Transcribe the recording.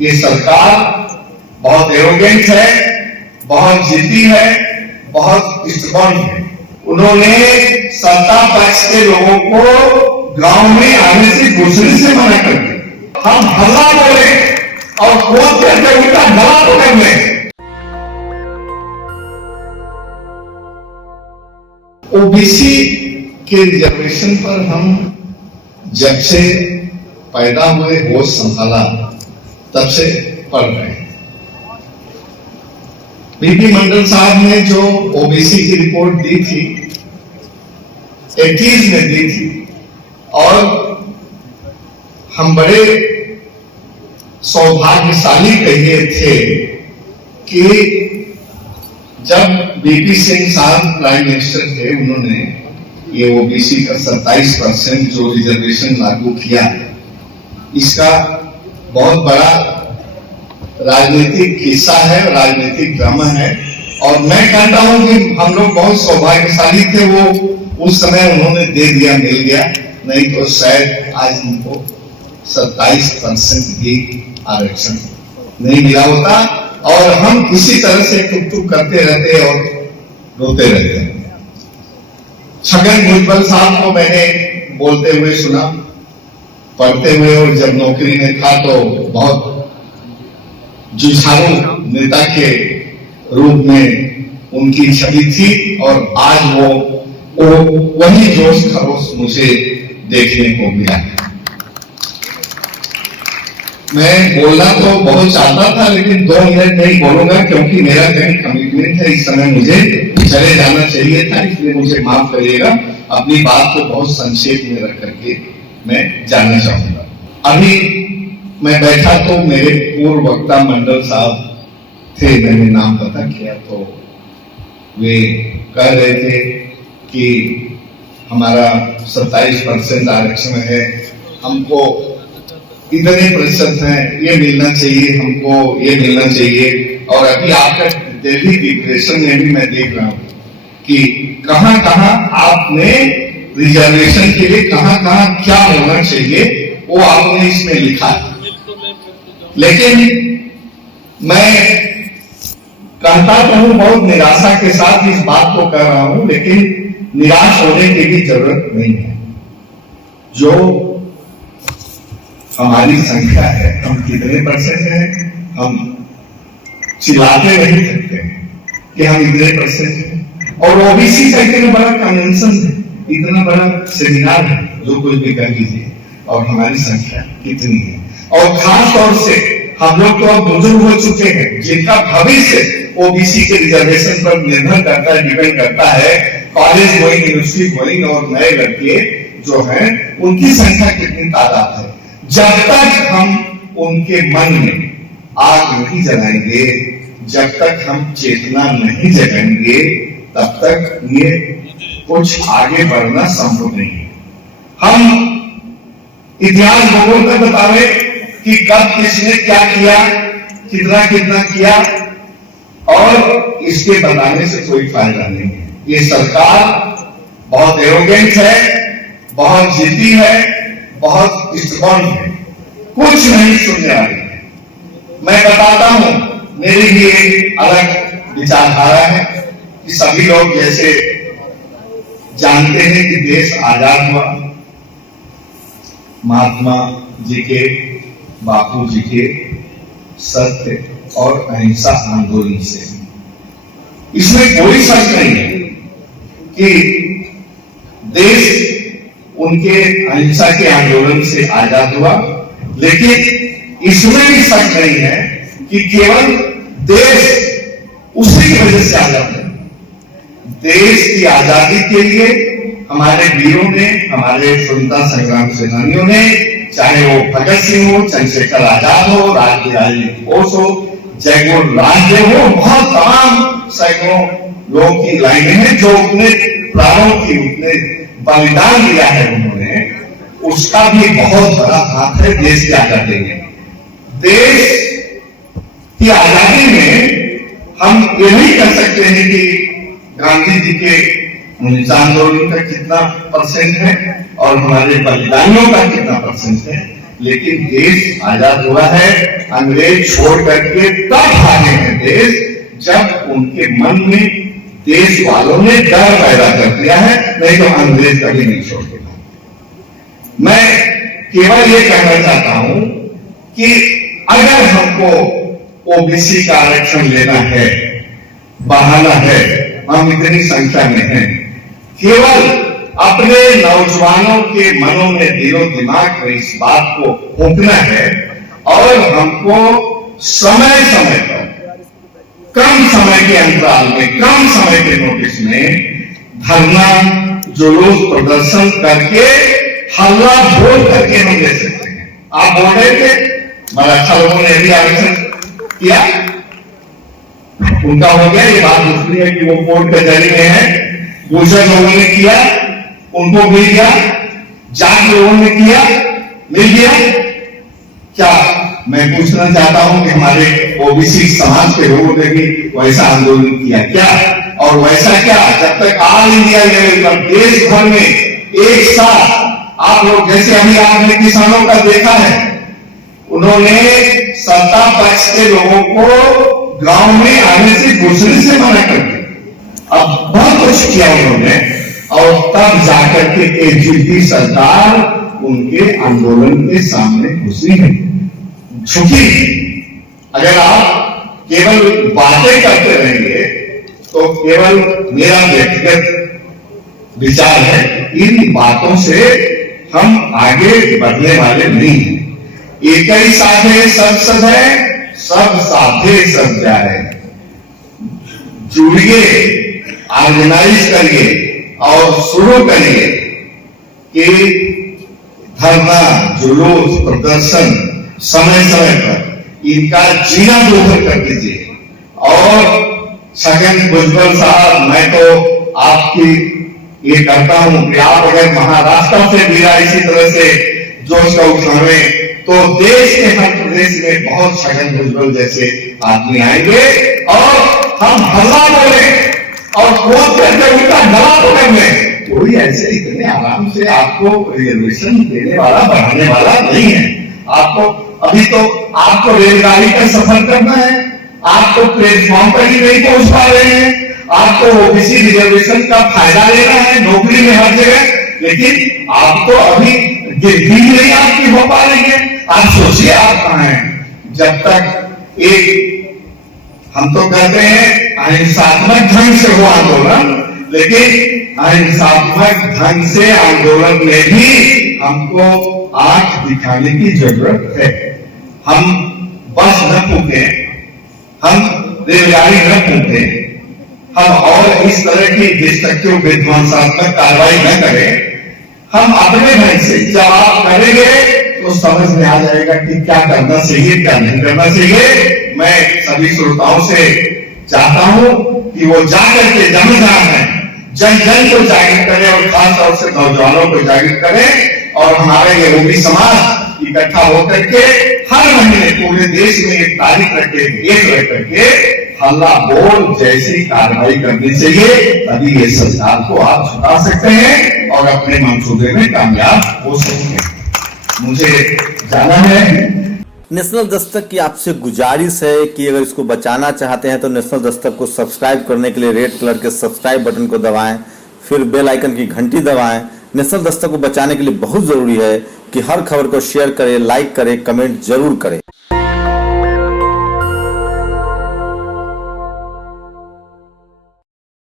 ये सरकार बहुत एरोगेंट है, बहुत जिद्दी है, बहुत स्ट्रॉन्ग है। उन्होंने सत्ता पक्ष के लोगों को गांव में आने से घुसने से मना कर दिया। हम हल्ला बोले और खोद करके उनका हल्ला तो कर लें। ओबीसी के रिजर्वेशन पर हम जब से पैदा हुए होश संभाला तब से पढ़ रहे हैं। बीपी मंडल साहब ने जो ओबीसी की रिपोर्ट दी थी 21 में दी थी और हम बड़े सौभाग्यशाली कहिए थे कि जब बीपी सिंह साहब प्राइम मिनिस्टर थे उन्होंने ये ओबीसी का 27% जो रिजर्वेशन लागू किया, इसका बहुत बड़ा राजनीतिक किस्सा है, राजनीतिक ड्रामा है। और मैं कहता हूं कि हम लोग बहुत सौभाग्यशाली थे, वो उस समय उन्होंने दे दिया, मिल गया, नहीं तो शायद आज उनको 27% भी आरक्षण नहीं मिला होता और हम इसी तरह से टुक करते रहते और रोते रहते। छगन भुजबल साहब को मैंने बोलते हुए सुना, पढ़ते हुए, और जब नौकरी में था तो बहुत जुझारू नेता के रूप में उनकी छवि थी और आज वो वही जोश खरोश मुझे देखने को मिला। मैं बोलना तो बहुत चाहता था लेकिन 2 मिनट नहीं बोलूंगा क्योंकि मेरा कहीं कमिटमेंट है। इस समय मुझे चले जाना चाहिए था, इसलिए मुझे माफ करिएगा। अपनी बात को बहुत संक्षेप में रख करके मैं जानना चाहूंगा। अभी मैं बैठा तो मेरे पूर्व वक्ता मंडल साहब थे, मैंने नाम पता किया तो वे कह रहे थे कि हमारा 27% आरक्षण है, हमको इतने प्रतिशत है, ये मिलना चाहिए, हमको ये मिलना चाहिए। और अभी आपका दिल्ली डिक्लेरेशन में भी मैं देख रहा हूं कि कहां कहां आपने रिजर्वेशन के लिए कहां कहां क्या होना चाहिए वो आपने इसमें लिखा है। लेकिन मैं कहता तो हूं, बहुत निराशा के साथ इस बात को कह रहा हूं, लेकिन निराश होने की भी जरूरत नहीं है। जो हमारी संख्या है, हम कितने परसेंट हैं, हम चिल्लाते नहीं सकते कि हम इतने परसेंट हैं। और ओबीसी का इतना बड़ा कन्वेंशन है, इतना बड़ा सेमिनार है, जो कुछ भी कर लीजिए, और हमारी संख्या कितनी है। और खास तौर से हम लोग तो अब बुजुर्ग हो चुके हैं, जिनका भविष्य ओबीसी के रिजर्वेशन पर निर्भर करता है, डिपेंड करता है। कॉलेज गोइंग, यूनिवर्सिटी गोइंग और नए लड़के जो हैं, उनकी संख्या कितनी तादाद है। जब तक हम उनके मन में आग नहीं जलाएंगे, जब तक हम चेतना नहीं जगाएंगे, तब तक ये कुछ आगे बढ़ना संभव नहीं है। हम इतिहास भूगोल में बतावे कि कब किसने क्या किया, कितना कितना किया, और इसके बताने से कोई फायदा नहीं है। ये सरकार बहुत एरोगेंट है, बहुत जिद्दी है, बहुत स्ट्रॉन्ग है, कुछ नहीं सुनने वाली है। मैं बताता हूं, मेरी भी एक अलग विचारधारा है कि सभी लोग जैसे जानते हैं कि देश आजाद हुआ महात्मा जी के, बापू जी के सत्य और अहिंसा आंदोलन से। इसमें कोई शक नहीं है कि देश उनके अहिंसा के आंदोलन से आजाद हुआ, लेकिन इसमें भी शक नहीं है कि केवल देश उसी की वजह से आजाद है। देश की आजादी के लिए हमारे वीरों ने, हमारे स्वतंत्रता संग्राम सेनानियों ने, चाहे वो भगत सिंह हो, चंद्रशेखर आजाद हो, राजबिहारी बोस हो, जयगोर राजदेव हो, बहुत तमाम सैकड़ों लोगों की लाइनें हैं जो अपने प्राणों की, उतने बलिदान दिया है उन्होंने, उसका भी बहुत बड़ा हाथ है देश की आजादी में। देश की आजादी में हम ये नहीं कह सकते हैं कि गांधी जी के आंदोलन का कितना परसेंट है और हमारे बलिदानियों का कितना परसेंट है। लेकिन देश आजाद हुआ है अंग्रेज छोड़ करके तब भागे हैं देश, जब उनके मन में देश वालों ने डर पैदा कर दिया है, नहीं तो अंग्रेज कभी नहीं छोड़ेगा। मैं केवल ये कहना चाहता हूं कि अगर हमको ओबीसी का आरक्षण लेना है, बढ़ाना है, हम इतनी संख्या में हैं, केवल अपने नौजवानों के मनों में, दिलो दिमाग में इस बात को फूंकना है और हमको समय समय पर, कम समय के अंतराल में, कम समय के नोटिस में धरना, जुलूस, प्रदर्शन करके, हल्ला बोल करके हम ले सकते हैं। आप बोल रहे थे मराठा लोगों ने भी आरक्षण किया, उनका हो गया। ये बात दूसरी है कि वो कोर्ट कचहरी में है। गुर्जर लोगों ने किया, उनको मिल गया। जाट लोगों ने किया, मिल गया। क्या मैं पूछना चाहता हूं कि हमारे ओबीसी समाज के लोगों ने भी वैसा आंदोलन किया क्या? और वैसा क्या जब तक ऑल इंडिया लेवल पर देश भर में एक साथ आप लोग, जैसे अभी आपने किसानों का देखा है, उन्होंने सत्ता पक्ष के लोगों को गांव में आने से, घुसने से मना कर दिया। अब बहुत कुछ किया उन्होंने और तब जाकर के एजीपी सरकार उनके आंदोलन के सामने घुसी है, झुकी। अगर आप केवल बातें करते रहेंगे तो केवल मेरा व्यक्तिगत विचार है, इन बातों से हम आगे बढ़ने वाले नहीं हैं। एक ही साधे सब सधे, सब साधे सब जाए। जुड़िए, ऑर्गेनाइज करिए और शुरू करिए कि धरना, जुलूस, प्रदर्शन समय समय पर इनका जीना दोहर कर दीजिए। और छगन भुजबल साहब, मैं तो आपकी ये करता हूं कि आप अगर महाराष्ट्र से भी इसी तरह से जोश का उठावे तो देश के हर प्रदेश में बहुत छगन भुजबल जैसे आदमी आएंगे और हम हल्ला बोले और कोर्ट करके उनका गला पकड़ने। कोई ऐसे इतने आराम से आपको रिजर्वेशन देने वाला, बढ़ाने वाला नहीं है। आपको अभी तो आपको रेलगाड़ी का सफर करना है, आप तो प्लेटफॉर्म पर ही नहीं पहुंच पा रहे हैं। आपको ओबीसी रिजर्वेशन का फायदा लेना है नौकरी में हर जगह, लेकिन आप तो अभी गिनती नहीं आपकी हो पा रही है। आप सोचिए आप कहां हैं। जब तक एक, हम तो कहते हैं अहिंसात्मक ढंग से हो आंदोलन, लेकिन अहिंसात्मक ढंग से आंदोलन में भी हमको आंख दिखाने की जरूरत है। हम बस न फूके, हम रेलगाड़ी न फूके, हम और इस तरह की डिस्ट्रक्टिव विध्वंसात्मक कार्रवाई न करें। हम अपने ढंग से जब आप करेंगे तो समझ में आ जाएगा कि क्या करना चाहिए, क्या नहीं करना चाहिए। मैं सभी श्रोताओं से चाहता हूं कि वो जाकर के जहाँ है जन जन को जागृत करें और खासतौर से नौजवानों को जागृत करें। और हमारे ये ओबी समाज इकट्ठा होकर के हर महीने पूरे देश में एक तारीख रखे, एक रह करके हल्ला बोल जैसी कार्रवाई करनी चाहिए, तभी ये सरकार को आप झुका सकते हैं और अपने मंसूबे में कामयाब हो सकेंगे। मुझे जाना है। नेशनल दस्तक की आपसे गुजारिश है कि अगर इसको बचाना चाहते हैं तो नेशनल दस्तक को सब्सक्राइब करने के लिए रेड कलर के सब्सक्राइब बटन को दबाएं, फिर बेल आइकन की घंटी दबाएं। नेशनल दस्तक को बचाने के लिए बहुत जरूरी है कि हर खबर को शेयर करें, लाइक करें, कमेंट जरूर करें।